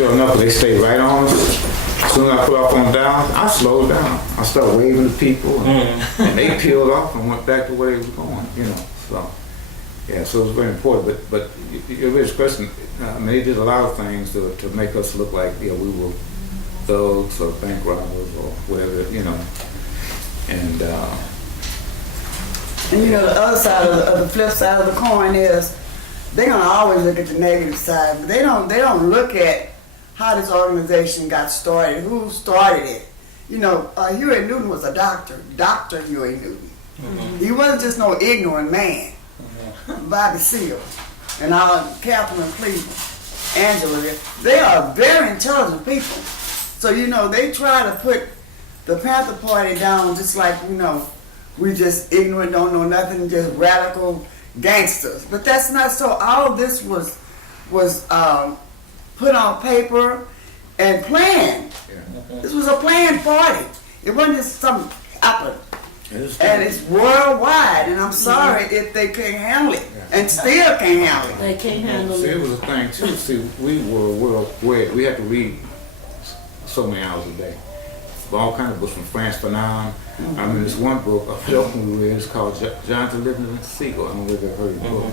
sure enough, they stayed right on us. As soon as I put off on down, I slowed down. I started waving to people, and they peeled off and went back to where they was going, you know. So, yeah, so it was very important. But your rich question, I mean, they did a lot of things to make us look like, you know, we were thugs or bank robbers or whatever, you know. And you know, the other side of the flip side of the coin is they're gonna always look at the negative side, but they don't look at how this organization got started, who started it. You know, Huey Newton was a doctor, Dr. Huey Newton. Mm-hmm. He wasn't just no ignorant man. Mm-hmm. Bobby Seale and Catherine Cleveland, Angela, they are very intelligent people. So, you know, they try to put the Panther Party down just like, you know, we just ignorant, don't know nothing, just radical gangsters. But that's not so. All of this was put on paper and planned. Yeah. This was a planned party. It wasn't just some happened. And it's worldwide, and I'm sorry if they can't handle it, and still can't handle it. They can't handle it. See, it was a thing too. See, we were world-wide. We had to read so many hours a day. All kinds of books from France Fanon. I mean, this one book I openly read. It's called Jonathan Livingston Seagull. I don't know if you've heard of the book,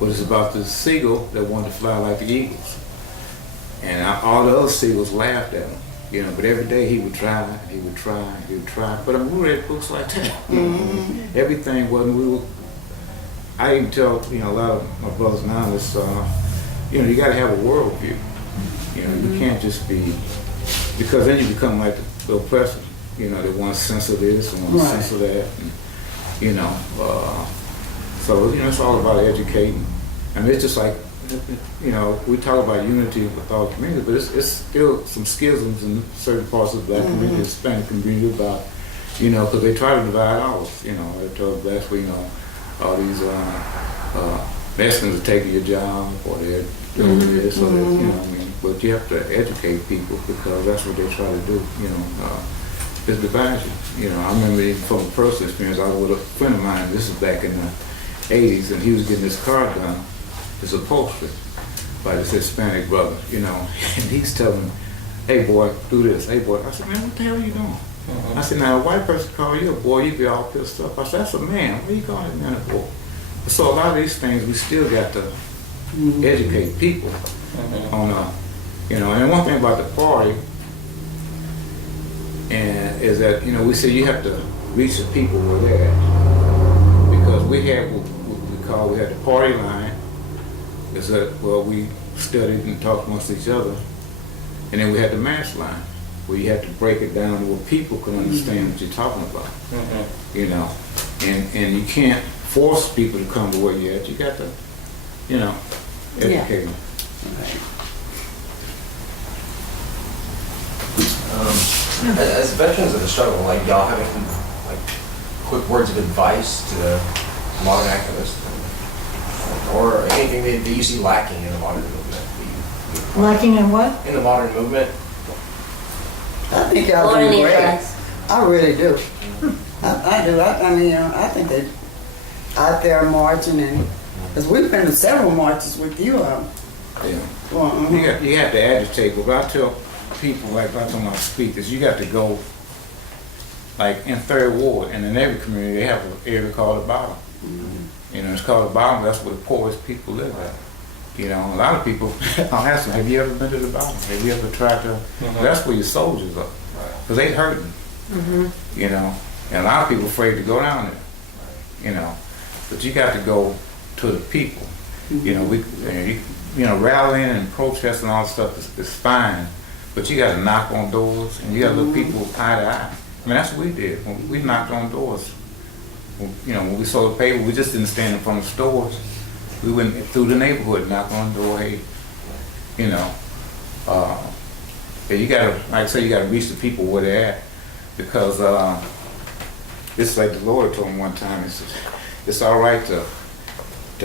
but it's about this seagull that wanted to fly like the eagles, and all the other seagulls laughed at him. You know, but every day he would try, he would try, he would try. But I mean, we read books like that. Mm-hmm. Everything wasn't. I even tell a lot of my brothers now this. You got to have a worldview. You know, you can't just be, because then you become like the oppressor. You know, they want to censor this and want to censor that. And, so it's all about educating. I mean, it's just like. We talk about unity with all communities, but it's still some schisms in certain parts of the black community, the Hispanic community about, because they try to divide ours. They tell blacks, all these Mexicans are taking your job or they're doing this or that, but you have to educate people because that's what they try to do, it's divide you. I remember even from a personal experience, I was with a friend of mine, this is back in the 80s, and he was getting his car done. It's upholstery by this Hispanic brother, and he's telling me, hey boy, do this, hey boy. I said, man, what the hell are you doing? I said, now a white person call you a boy, you'd be all pissed off. I said, that's a man, what are you calling that man a boy? So a lot of these things, we still got to educate people on, and one thing about the party is that, we say you have to reach the people where they're at. Because we had what we had the party line, is that, we studied and talked amongst each other. And then we had the mass line, where you had to break it down to where people can understand what you're talking about. And you can't force people to come to where you're at. You got to, educate them. As veterans of the struggle, like y'all having quick words of advice to modern activists? Or anything that you see lacking in the modern movement? Lacking in what? In the modern movement? I think y'all do great. I really do. I do. I think they're out there marching, and because we've been to several marches with you. You have to agitate. But I tell people, like I tell my speakers, you got to go, like in Third Ward, and in every community they have an area called the bottom. It's called the bottom. That's where the poorest people live at. A lot of people, I'll ask them, have you ever been to the bottom? Have you ever tried to? That's where your soldiers are. Because they hurting. And a lot of people afraid to go down there. But you got to go to the people. Rallying and protesting and all that stuff is fine. But you got to knock on doors and you got to look people eye to eye. I mean, that's what we did. We knocked on doors. When we sold the paper, we just didn't stand in front of stores. We went through the neighborhood, knocked on the door, hey, you gotta, like I say, you gotta reach the people where they're at, because it's like the Lord told me one time, it's all right to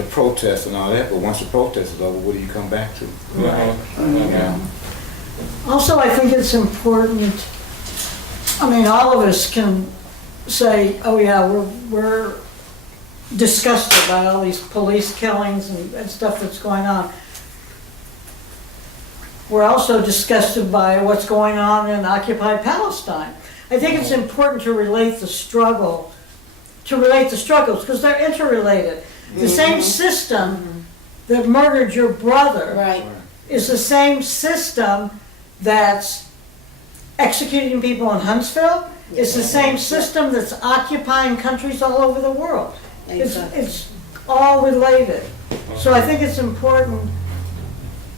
protest and all that, but once the protest is over, what do you come back to? Right. Also, I think it's important, all of us can say, oh yeah, we're disgusted by all these police killings and stuff that's going on. we're also disgusted by what's going on in occupied Palestine. I think it's important to relate the struggles, because they're interrelated. The same system that murdered your brother Right. is the same system that's executing people in Huntsville. It's the same system that's occupying countries all over the world. It's all related. So I think it's important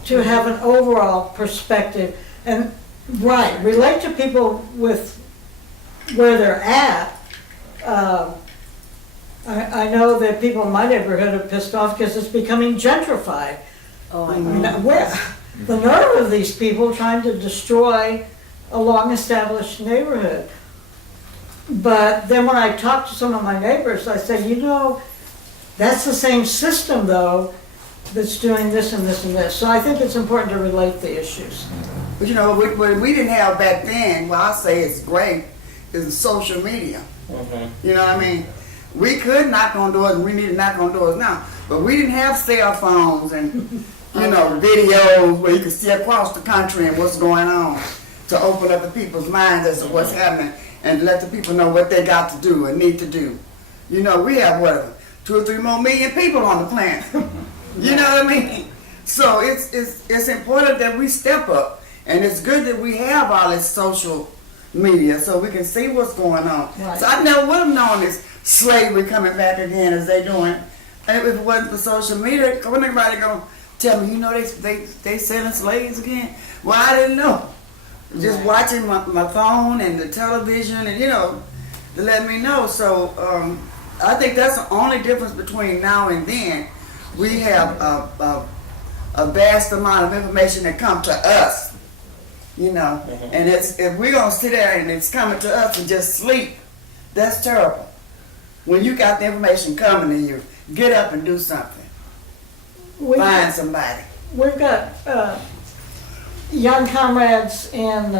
to have an overall perspective and, relate to people with where they're at. I know that people in my neighborhood are pissed off because it's becoming gentrified. Oh, I I mean, know. the nerve of these people trying to destroy a long-established neighborhood. But then when I talk to some of my neighbors, I say, that's the same system, though, that's doing this and this and this. So I think it's important to relate the issues. But what we didn't have back then, well, I say it's great, is social media. You know what I mean? We could knock on doors, and we need to knock on doors now. But we didn't have cell phones and, videos where you could see across the country and what's going on to open up the people's minds as to what's happening and let the people know what they got to do and need to do. We have, 2 or 3 more million people on the planet. You know what I mean? So it's important that we step up. And it's good that we have all this social media so we can see what's going on. Right. So I never would have known this slavery coming back again as they doing. And if it wasn't for social media, when anybody gonna tell me, they selling slaves again? Well, I didn't know. Just watching my phone and the television and, to let me know. So I think that's the only difference between now and then. We have a vast amount of information that come to us. And if we're gonna sit there and it's coming to us and just sleep, that's terrible. When you got the information coming to you, get up and do something. Find somebody. We've got young comrades in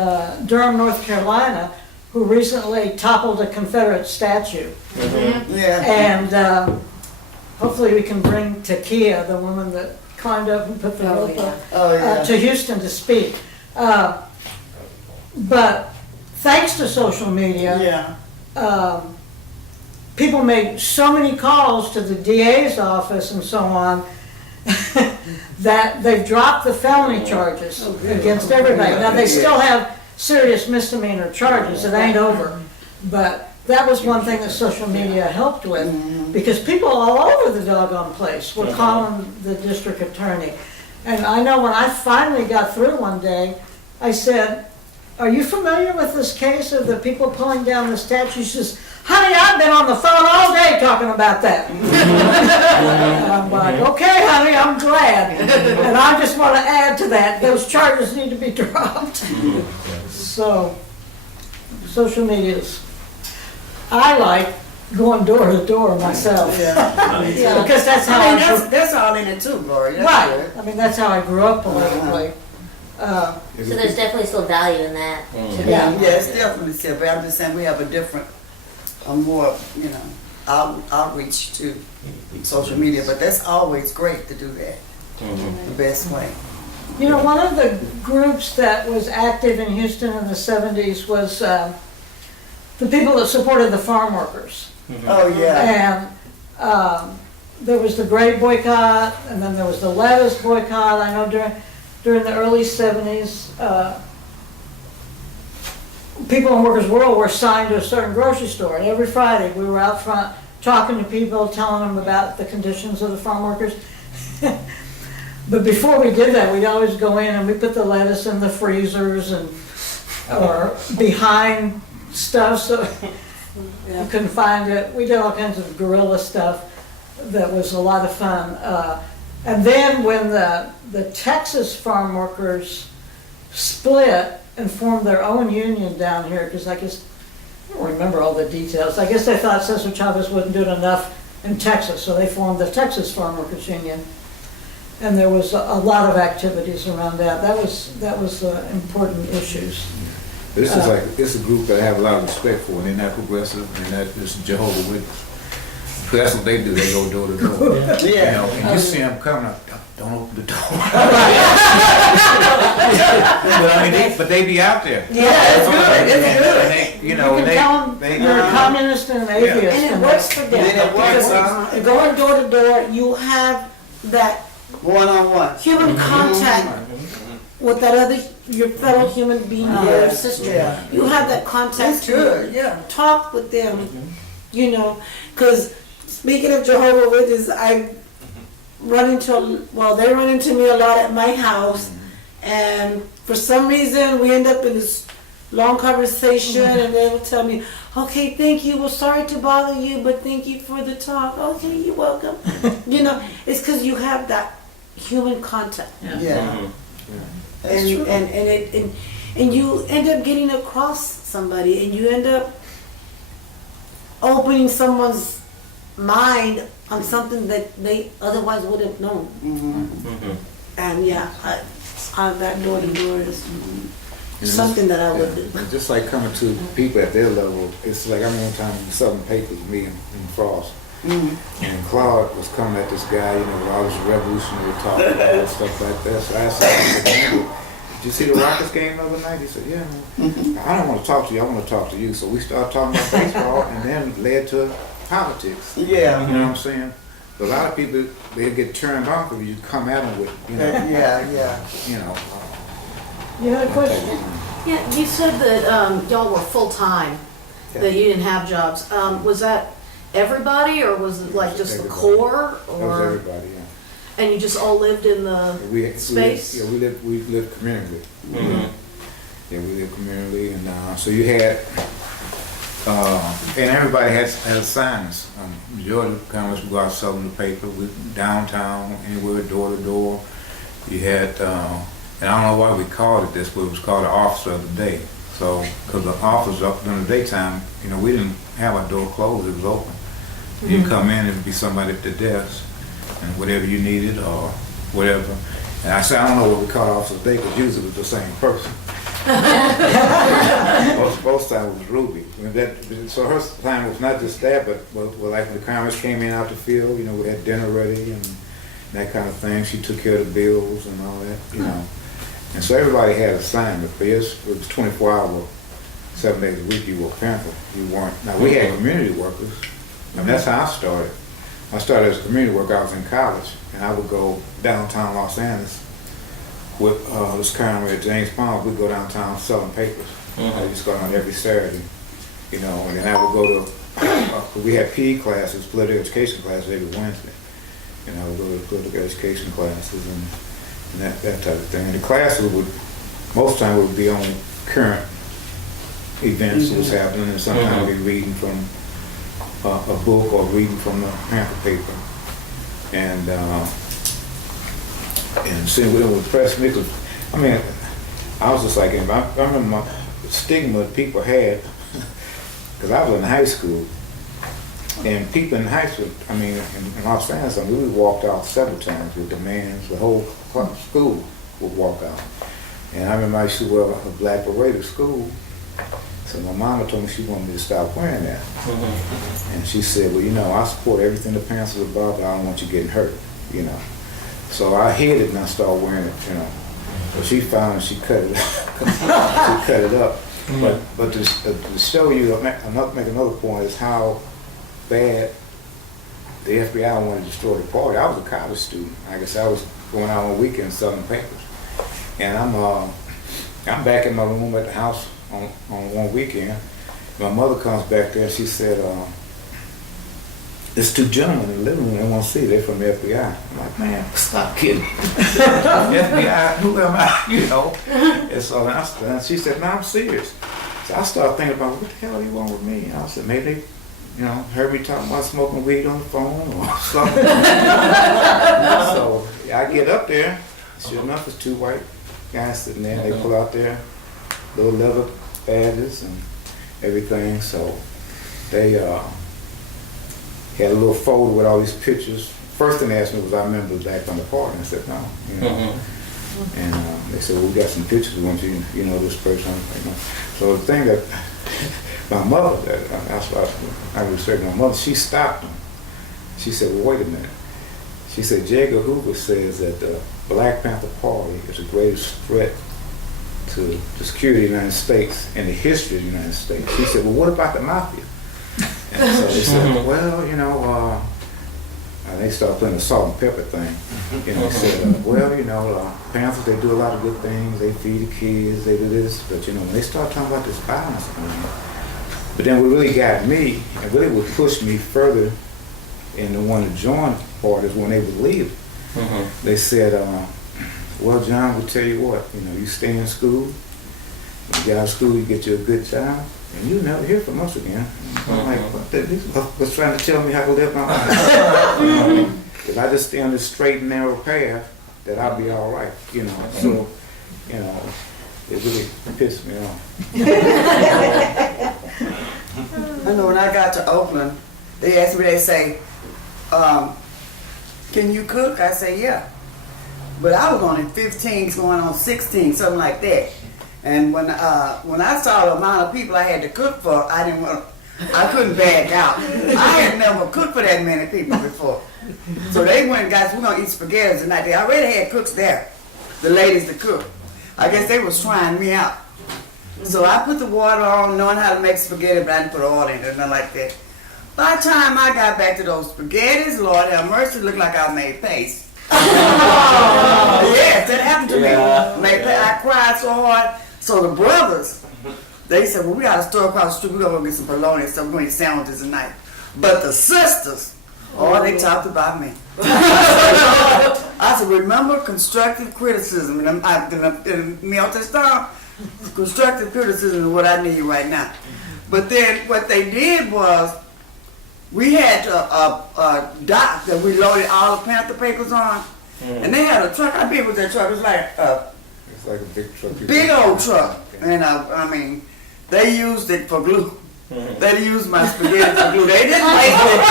Durham, North Carolina, who recently toppled a Confederate statue. Yeah. And hopefully we can bring Takia, the woman that climbed up and put the rope up, to Houston to speak. But thanks to social media, people made so many calls to the DA's office and so on that they've dropped the felony charges against everybody. Now, they still have serious misdemeanor charges. It ain't over. But that was one thing that social media helped with, because people all over the doggone place were calling the district attorney. And I know when I finally got through one day, I said, "Are you familiar with this case of the people pulling down the statue?" She says, "Honey, I've been on the phone all day talking about that." And I'm like, "Okay, honey, I'm glad." And I just want to add to that, those charges need to be dropped. So, social media's, I like going door to door myself. Because that's how that's all in it too, Gloria. That's right. good. I mean, that's how I grew up politically. So there's definitely still value in that. Yeah, it's definitely still, but I'm just saying we have a more, outreach to social media, but that's always great to do that. The best way. One of the groups that was active in Houston in the 70s was the people that supported the farm workers. Oh, yeah. And there was the grape boycott, and then there was the lettuce boycott. I know during the early 70s, people in Workers' World were assigned to a certain grocery store, and every Friday we were out front talking to people, telling them about the conditions of the farm workers. But before we did that, we'd always go in and we put the lettuce in the freezers or behind stuff so you couldn't find it. We did all kinds of guerrilla stuff that was a lot of fun. And then when the Texas farm workers split and formed their own union down here, because I guess, I don't remember all the details. I guess they thought Cesar Chavez wasn't doing enough in Texas, so they formed the Texas Farm Workers Union. And there was a lot of activities around that. That was important issues. This is it's a group that I have a lot of respect for, and they're not progressive, and they're just Jehovah's Witness. that's what they do. They go door to door. You know, and you see them coming up, don't open the door. But I mean, but they be out there. Yeah, it's good. It's good. And they, you know, You can tell them you're a communist and an atheist. And it works for them. Yeah, it works, Because going door to door, you have that one-on-one. human contact with that other, your fellow human being, your sister. Yeah. You have that contact. That's good, yeah. Talk with them, you know, because speaking of Jehovah's Witnesses, I run into, well, they run into me a lot at my house, and for some reason we end up in this long conversation, and they will tell me, okay, thank you, well, sorry to bother you, but thank you for the talk. Okay, you're welcome. You know, it's because you have that human contact. Yeah. And you end up getting across somebody, and you end up opening someone's mind on something that they otherwise would have known. And yeah, that door to door is something that I would do. And just like coming to people at their level, it's like I remember one time in the Southern Papers, me and Frost, and Claude was coming at this guy, you know, I was a revolutionary talking about stuff like that. So I said, did you see the Rockets game the other night? He said, yeah. I don't want to talk to you, I want to talk to you. So we started talking about baseball, and then led to politics. Yeah. You know what I'm saying? But a lot of people, they get turned off if you come at them with, you know, Yeah. you know. You had a question? Yeah, you said that y'all were full-time, that you didn't have jobs. Was that everybody, or was it like just the Everybody. core? That was Or everybody, yeah. and you just all lived in the space? We lived communally. Yeah, we lived communally, and so you had, and everybody had signs. Majority of the comments would go out selling the paper, with downtown, anywhere, door to door. You had, and I don't know why we called it this, but it was called the officer of the day. So, because the office up during the daytime, you know, we didn't have our door closed, it was open. You come in, it would be somebody at the desk, and whatever you needed or whatever. And I said, I don't know what we call officer of the day, because usually it was the same person. Most time it was Ruby. So her time was not just that, but like when the cameras came in out the field, you know, we had dinner ready and that kind of thing. She took care of the bills and all that, you know. And so everybody had a assignment, but it was 24 hours, 7 days a week you were pampered. You weren't. Now we had community workers, and that's how I started. I started as a community worker. I was in college, and I would go downtown Los Angeles with this comrade James Palmer. We'd go downtown selling papers. I used to go down every Saturday, you know, and then I would go to, we had PE classes, political education classes every Wednesday. And I would go to political education classes and that type of thing. And the classes would, most of the time would be on current events that was happening, and sometimes we'd be reading from a book or reading from the pamphlet paper. And seeing what would impress me, because, I mean, I was just like, I remember my stigma that people had, because I was in high school, and people in high school, I mean, in Los Angeles, we walked out several times with demands. The whole school would walk out. And I remember I used to wear a black beret to school. So my mama told me she wanted me to stop wearing that. And she said, well, you know, I support everything the parents are about, but I don't want you getting hurt, you know. So I hid it and I started wearing it, you know. So she found and she cut it up. She cut it up. But to show you, make another point is how bad the FBI wanted to destroy the party. I was a college student. I guess I was going out on weekends selling papers. And I'm back in my room at the house on one weekend. My mother comes back there and she said, there's two gentlemen in the living room they want to see. They're from the FBI. I'm like, man, stop kidding. FBI, who am I? You know? And so and she said, no, I'm serious. So I started thinking about, what the hell do you want with me? And I said, maybe they, you know, heard me talking about smoking weed on the phone or something. So I get up there. Sure enough, there's two white guys sitting there. They pull out their little leather badges and everything. So they had a little folder with all these pictures. First thing they asked me was, I remember back from the party. And I said, no, you know. And they said, well, we got some pictures. We want you know, this person. You know. So the thing that my mother, that's why I was saying, my mother, she stopped them. She said, well, wait a minute. She said, J. Edgar Hoover says that the Black Panther Party is the greatest threat to the security of the United States and the history of the United States. She said, well, what about the mafia? And so they said, well, you know, and they started playing the salt and pepper thing. You know, they said, well, you know, Panthers, they do a lot of good things. They feed the kids, they do this. But, you know, when they start talking about this violence thing, but then what really got me, and really would push me further in the one to join the party is when they would leave. They said, well, John, we'll tell you what, you know, you stay in school, when you get out of school, you get you a good job, and you'll never hear from us again. I'm like, what the, these was trying to tell me how to live my life. If I just stay on this straight and narrow path, that I'll be all right, you know. So, you know, it really pissed me off. I know when I got to Oakland, they asked me, they say, can you cook? I say, yeah. But I was only 15, going on 16, something like that. And when I saw the amount of people I had to cook for, I couldn't back out. I had never cooked for that many people before. So they went, guys, we're gonna eat spaghetti tonight. They already had cooks there, the ladies to cook. I guess they was trying me out. So I put the water on, knowing how to make spaghetti, but I didn't put oil in it, nothing like that. By the time I got back to those spaghettis, Lord have mercy, looked like I made paste. Yes, that happened to me. I cried so hard. So the brothers, they said, well, we got a store across the street. We're going to go get some bologna and stuff. We're going to eat sandwiches tonight. But the sisters, they talked about me. I said, remember constructive criticism. And in me on this time, constructive criticism is what I need right now. But then what they did was, we had a dock that we loaded all the Panther papers on, and they had a truck. I big was that truck? It was like It's like a big truck. big old truck, and I mean, they used it for glue. They used my spaghetti for glue. They didn't waste it.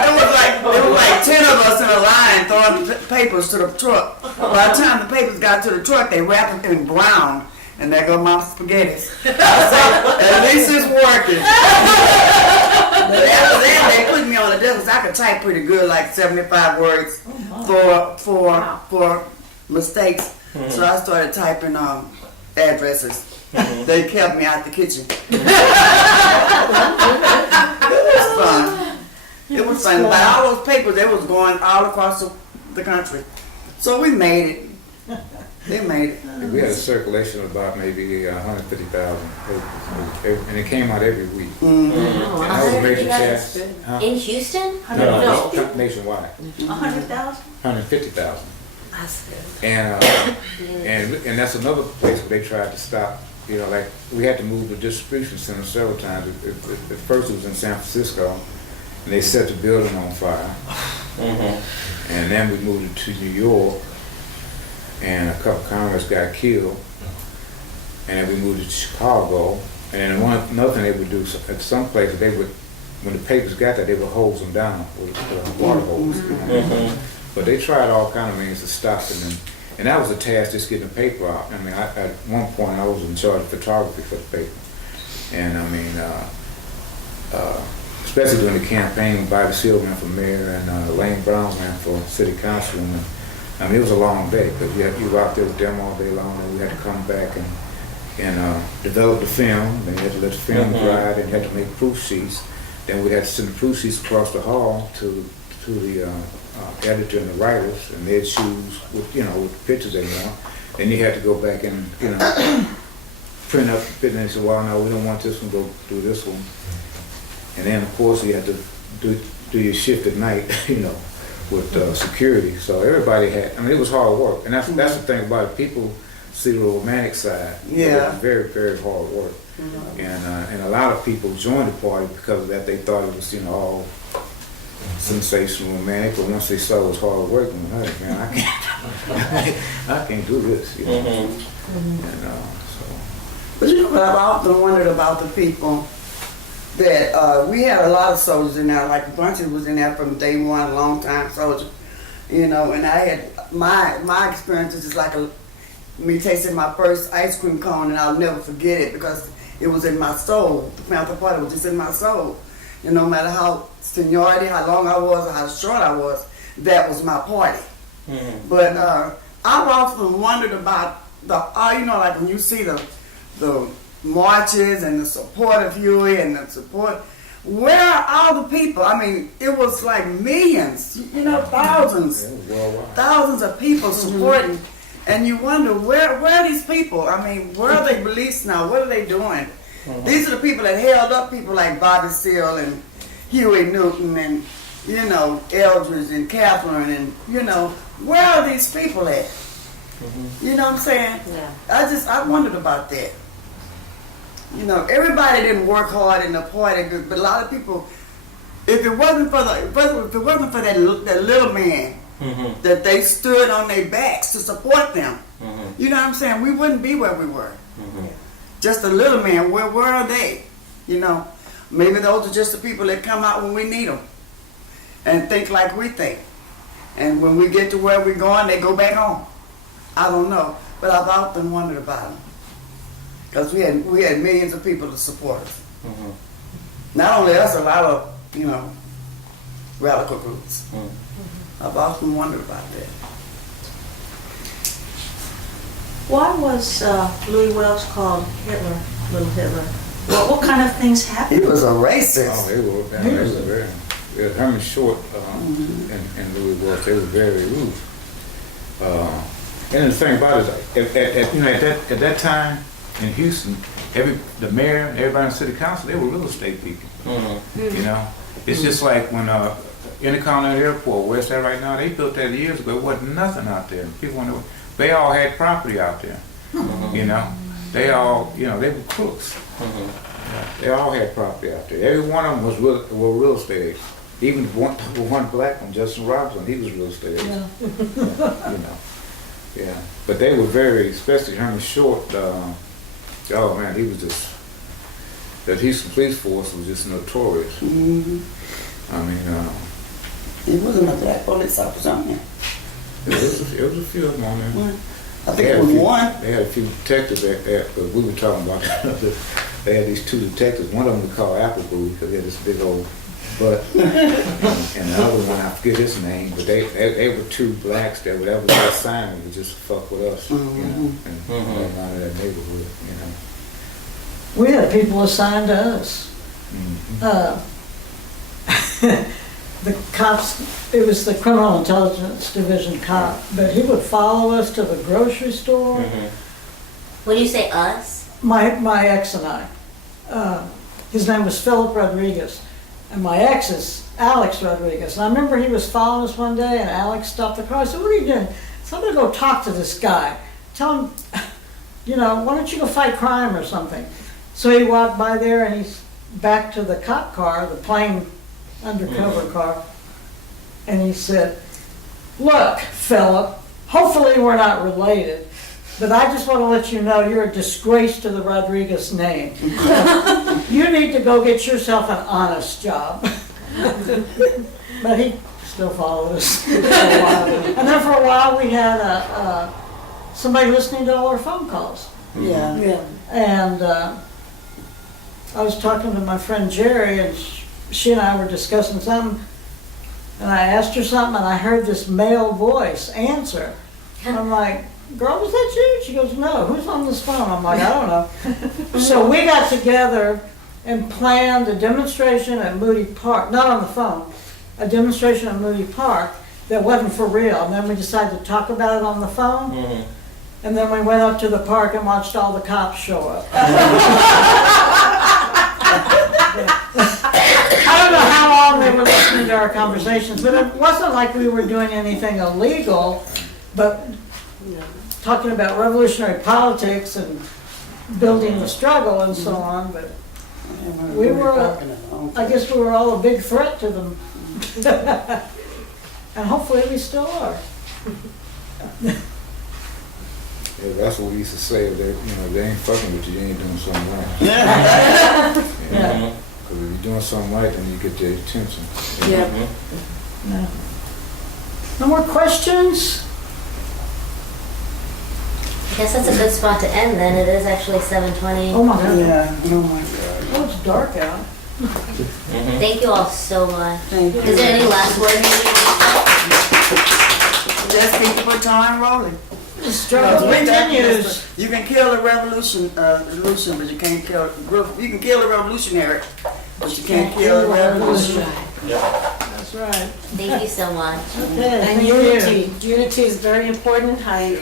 There was like 10 of us in a line throwing papers to the truck. By the time the papers got to the truck, they wrapped them in brown. And there go my spaghettis. I said, at least it's working. But after that, they put me on the desk. I could type pretty good, like 75 words for mistakes. So I started typing addresses. They kept me out the kitchen. It was fun. It was fun. But all those papers, they was going all across the country. So we made it. They made it. We had a circulation of about maybe 150,000 papers, and it came out every week. And that was a major task. Huh? In Houston? No, nationwide. 100,000? 150,000. That's good. And that's another place where they tried to stop. You know, like we had to move the distribution center several times. At first it was in San Francisco, and they set the building on fire. And then we moved it to New York, and a couple of convicts got killed, and then we moved it to Chicago. And then another thing they would do at some places, they would, when the papers got there, they would hose them down with water hose. You know? But they tried all kind of means to stop it, and that was a task, just getting the paper out. I mean, at one point I was in charge of photography for the paper, and I mean, especially during the campaign when Bobby Seale ran for mayor and Lane Brown ran for city councilman. I mean, it was a long day because you were out there with them all day long, and we had to come back and develop the film. Then you had to let the film dry, then you had to make proof sheets. Then we had to send the proof sheets across the hall to the editor and the writers, and they'd choose with the pictures they want. Then you had to go back and print up the picture, and they said, well, no, we don't want this one, go do this one. And then of course you had to do your shift at night, with security. So everybody had, I mean, it was hard work. And that's the thing about it. People see the romantic side. Yeah. It was very, very hard work. And a lot of people joined the party because of that. They thought it was, all sensational, romantic. But once they saw it was hard work, hey, man, I can't do this, And so. But what I've often wondered about the people that we had a lot of soldiers in there, like Bunty was in there from day one, a long time soldier, and I had my experience is just like me tasting my first ice cream cone, and I'll never forget it because it was in my soul. The Panther Party was just in my soul. And no matter how seniority, how long I was, or how short I was, that was my party. But I've often wondered about like when you see the marches and the support of Huey and the support, where are all the people? I mean, it was like millions, thousands, thousands of people supporting. And you wonder, where are these people? I mean, where are they released now? What are they doing? These are the people that held up people like Bobby Seale and Huey Newton and, Eldridge and Catherine and, where are these people at? You know what I'm saying? Yeah. I wondered about that. Everybody didn't work hard in the party, but a lot of people, if it wasn't for that little man, that they stood on their backs to support them, you know what I'm saying, we wouldn't be where we were. Just a little man, where are they? Maybe those are just the people that come out when we need them and think like we think. And when we get to where we're going, they go back home. I don't know, but I've often wondered about them. Because we had millions of people to support us. Not only us, a lot of, radical groups. I've often wondered about that. Why was Louis Welch called Hitler, Little Hitler? What kind of things happened? He was a racist. Oh, they were very. Herman Short and Louis Welch, they were very rude. And the thing about it, at that time in Houston, the mayor and everybody in the city council, they were real estate people. It's just like when Intercontinental Airport, where it's at right now, they built that years ago. There wasn't nothing out there. They all had property out there. They all, they were crooks. They all had property out there. Every one of them were real estate agents. Even one black one, Justin Robinson, he was real estate agent. Yeah. But they were very, especially Herman Short. Oh man, he was just. The Houston police force was just notorious. I mean, He wasn't a black police officer on there. It was a few of them on there. I think it was one. They had a few detectives there, but we were talking about they had these two detectives. One of them we called Appleboo because he had this big old butt. And the other one, I forget his name, but they were two blacks that whatever they assigned would just fuck with us, and around that neighborhood, We had people assigned to us. The cops, it was the Criminal Intelligence Division cop, but he would follow us to the grocery store. When you say us, My ex and I. His name was Philip Rodriguez, and my ex is Alex Rodriguez. And I remember he was following us one day, and Alex stopped the car. I said, "What are you doing?" So I'm gonna go talk to this guy. Tell him, why don't you go fight crime or something? So he walked by there, and he's back to the cop car, the plain undercover car, and he said, "Look, Philip, hopefully we're not related, but I just want to let you know you're a disgrace to the Rodriguez name. You need to go get yourself an honest job." But he still followed us for a while. And then for a while we had somebody listening to all our phone calls. Yeah. And I was talking to my friend Jerry, and she and I were discussing something, and I asked her something, and I heard this male voice answer. And I'm like, "Girl, was that you?" She goes, "No, who's on this phone?" I'm like, "I don't know." So we got together and planned a demonstration at Moody Park, not on the phone, a demonstration at Moody Park that wasn't for real. And then we decided to talk about it on the phone. And then we went up to the park and watched all the cops show up. I don't know how long they were listening to our conversations, but it wasn't like we were doing anything illegal, but talking about revolutionary politics and building the struggle and so on. But we were, I guess we were all a big threat to them. And hopefully we still are. Yeah, that's what we used to say. That they ain't fucking with you. You ain't doing something right. Yeah. Because if you're doing something right, then you get their attention. Yeah. No. No more questions? I guess that's a good spot to end then. It is actually 7:20. Oh my God. Yeah. Oh my God. Oh, it's dark out. Thank you all so much. Thank you. Is there any last words? Just keep the baton rolling. The struggle continues. You can kill a revolution, but you can't kill. You can kill a revolutionary, but you can't kill a revolution. That's right. Thank you so much. Okay, And thank you. unity is very important. I